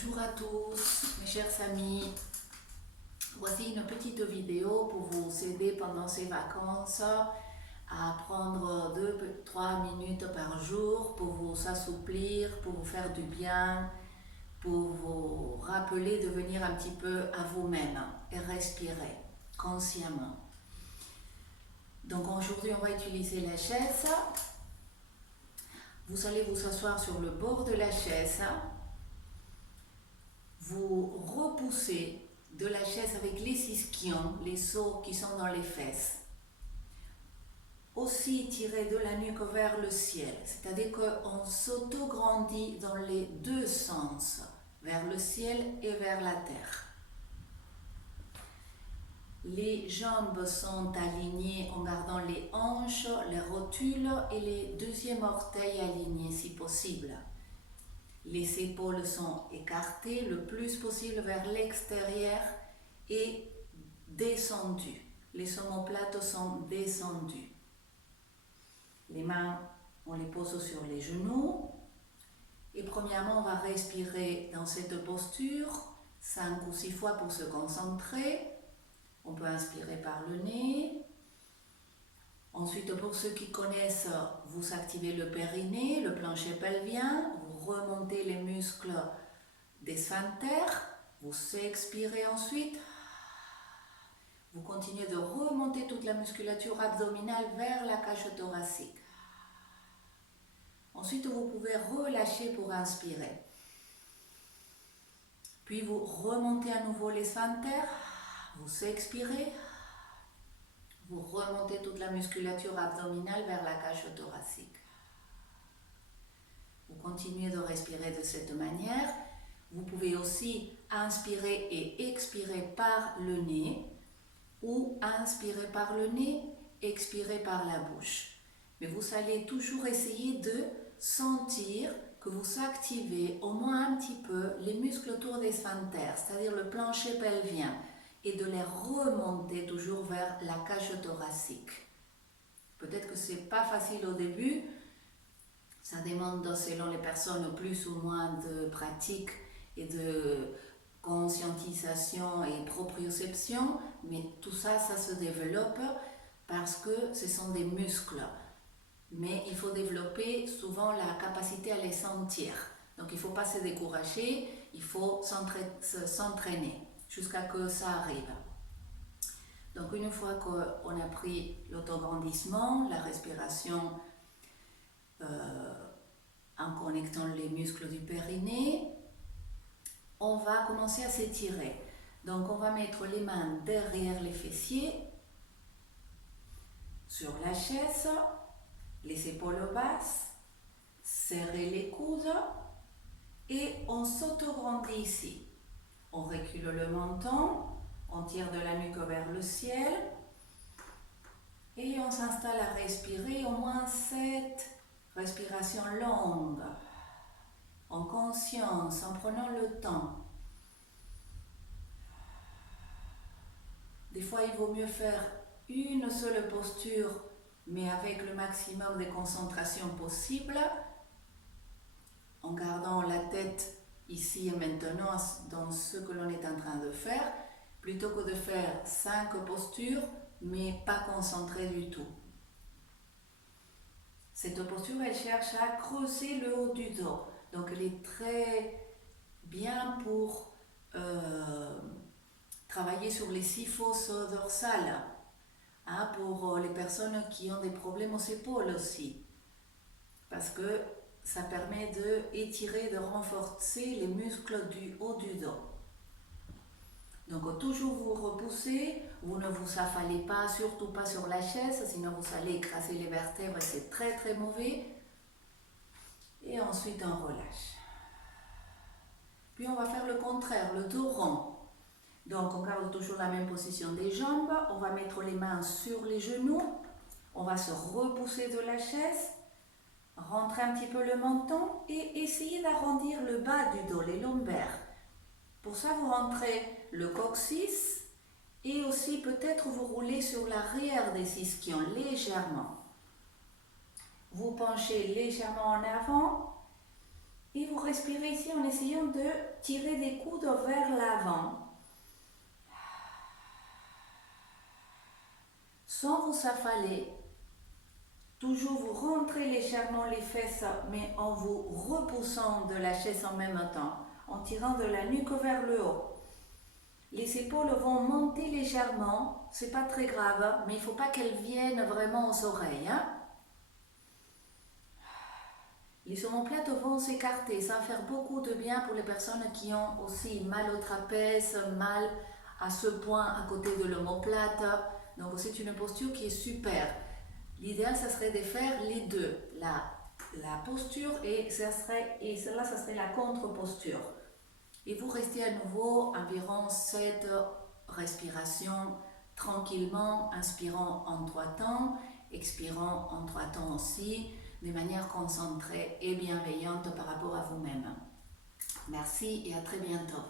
Bonjour à tous, mes chers amis. Voici une petite vidéo pour vous aider pendant ces vacances à prendre 2-3 minutes par jour pour vous assouplir, pour vous faire du bien, pour vous rappeler de venir un petit peu à vous-même et respirer consciemment. Donc aujourd'hui, on va utiliser la chaise. Vous allez vous asseoir sur le bord de la chaise. Vous repoussez de la chaise avec les ischions, les os qui sont dans les fesses. Aussi tirez de la nuque vers le ciel, c'est-à-dire qu'on s'auto-grandit dans les deux sens, vers le ciel et vers la terre. Les jambes sont alignées en gardant les hanches, les rotules et les deuxièmes orteils alignés si possible. Les épaules sont écartées le plus possible vers l'extérieur et descendues. Les omoplates sont descendus. Les mains, on les pose sur les genoux. Et premièrement, on va respirer dans cette posture 5 ou 6 fois pour se concentrer. On peut inspirer par le nez. Ensuite, pour ceux qui connaissent, vous activez le périnée, le plancher pelvien, vous remontez les muscles des sphincters, vous expirez ensuite, vous continuez de remonter toute la musculature abdominale vers la cage thoracique. Ensuite, vous pouvez relâcher pour inspirer. Puis vous remontez à nouveau les sphincters, vous expirez. Vous remontez toute la musculature abdominale vers la cage thoracique. Vous continuez de respirer de cette manière. Vous pouvez aussi inspirer et expirer par le nez ou inspirer par le nez, expirer par la bouche. Mais vous allez toujours essayer de sentir que vous activez au moins un petit peu les muscles autour des sphincters, c'est-à-dire le plancher pelvien, et de les remonter toujours vers la cage thoracique. Peut-être que ce n'est pas facile au début, ça demande selon les personnes plus ou moins de pratique et de conscientisation et proprioception, mais tout ça, ça se développe parce que ce sont des muscles. Mais il faut développer souvent la capacité à les sentir. Donc il ne faut pas se décourager, il faut s'entraîner jusqu'à ce que ça arrive. Donc une fois qu'on a pris l'autograndissement, la respiration en connectant les muscles du périnée, on va commencer à s'étirer. Donc on va mettre les mains derrière les fessiers, sur la chaise, les épaules basses, serrer les coudes et on s'autograndit ici. On recule le menton, on tire de la nuque vers le ciel et on s'installe à respirer au moins 7 respirations longues, en conscience, en prenant le temps. Des fois, il vaut mieux faire une seule posture, mais avec le maximum de concentration possible, en gardant la tête ici et maintenant dans ce que l'on est en train de faire, plutôt que de faire 5 postures, mais pas concentré du tout. Cette posture, elle cherche à creuser le haut du dos. Donc, elle est très bien pour travailler sur les 6 fosses dorsales, hein, pour les personnes qui ont des problèmes aux épaules aussi, parce que ça permet d'étirer, de renforcer les muscles du haut du dos. Donc toujours vous repoussez, vous ne vous affalez pas, surtout pas sur la chaise, sinon vous allez écraser les vertèbres et c'est très très mauvais. Et ensuite on relâche. Puis on va faire le contraire, le dos rond. Donc on garde toujours la même position des jambes, on va mettre les mains sur les genoux, on va se repousser de la chaise, rentrer un petit peu le menton et essayer d'arrondir le bas du dos, les lombaires. Pour ça, vous rentrez le coccyx et aussi peut-être vous roulez sur l'arrière des ischions légèrement. Vous penchez légèrement en avant et vous respirez ici en essayant de tirer des coudes vers l'avant. Sans vous affaler. Toujours vous rentrez légèrement les fesses, mais en vous repoussant de la chaise en même temps, en tirant de la nuque vers le haut. Les épaules vont monter légèrement, c'est pas très grave, mais il ne faut pas qu'elles viennent vraiment aux oreilles. Hein? Les omoplates vont s'écarter, ça va faire beaucoup de bien pour les personnes qui ont aussi mal au trapèze, mal à ce point à côté de l'omoplate. Donc c'est une posture qui est super. L'idéal, ça serait de faire les deux, la posture et celle-là, ça serait la contre-posture. Et vous restez à nouveau environ 7 respirations tranquillement, inspirant en 3 temps, expirant en 3 temps aussi, de manière concentrée et bienveillante par rapport à vous-même. Merci et à très bientôt.